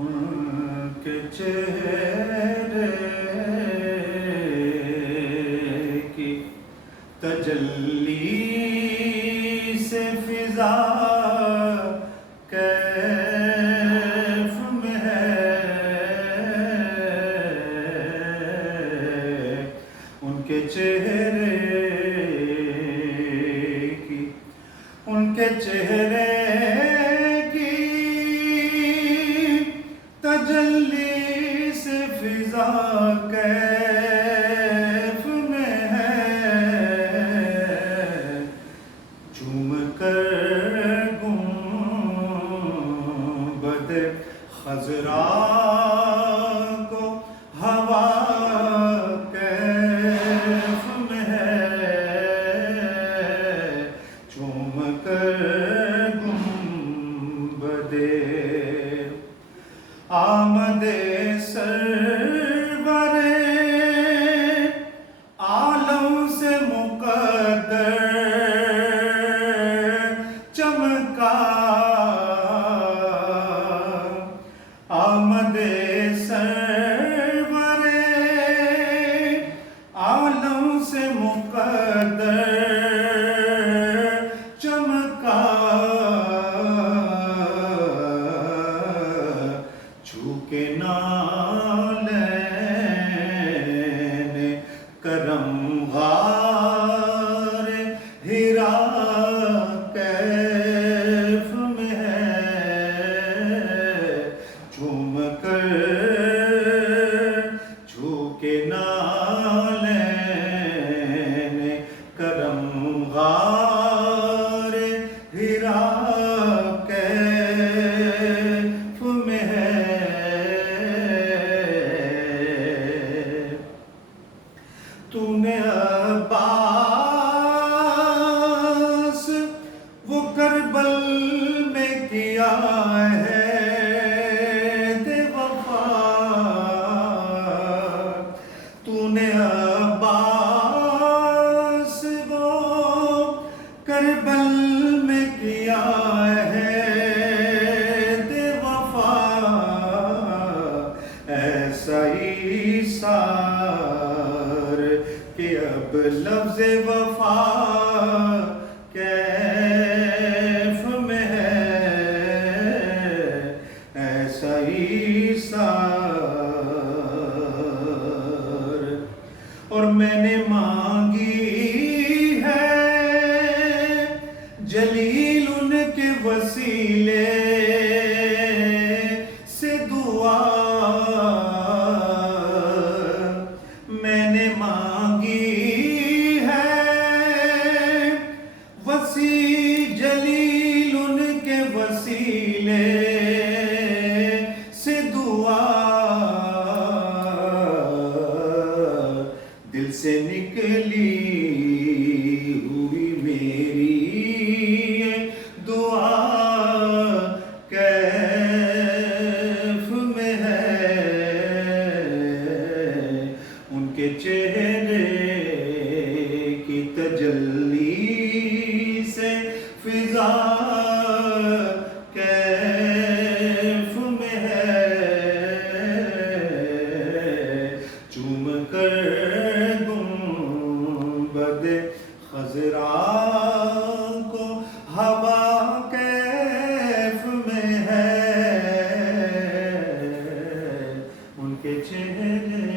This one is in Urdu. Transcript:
ان کے چہرے کی تجلی سے فضا کیف میں ہے، ان کے چہرے کی، ان کے چہرے کی تجلی سے فضا کیف میں ہے، چوم کر گنبد خضرا کو ہوا کیف میں ہے، چوم کر گنبد آمد سرور عالم سے مقدر چمکا، آمد سرور عالم سے مقدر چمکا، چھو کے نالین کرم غار ہیرا کیف میں ہے، چوم کر چھو کے نالین کرم غار ہیرا کیف میں ہے، تو نے عباس وہ کربل میں کیا ہے دے وفا، تو نے عباس وہ کربل میں کیا ہے دے وفا، ایسا ایثار کہ اب لفظ وفا کیف میں ہے، ایسا ایثار، اور میں نے مانگی ہے جلیل ان کے وسیلے سے دعا، میں نے مانگی ہے وسیع جلیل ان کے وسیلے سے دعا، دل سے نکلی ہوئی میری یہ دعا کیف میں ہے، ان کے چہرے کی تجلی سے فضا کیف میں ہے، چوم کر گنبد خضرا کو ہوا کیف میں ہے، ان کے چہرے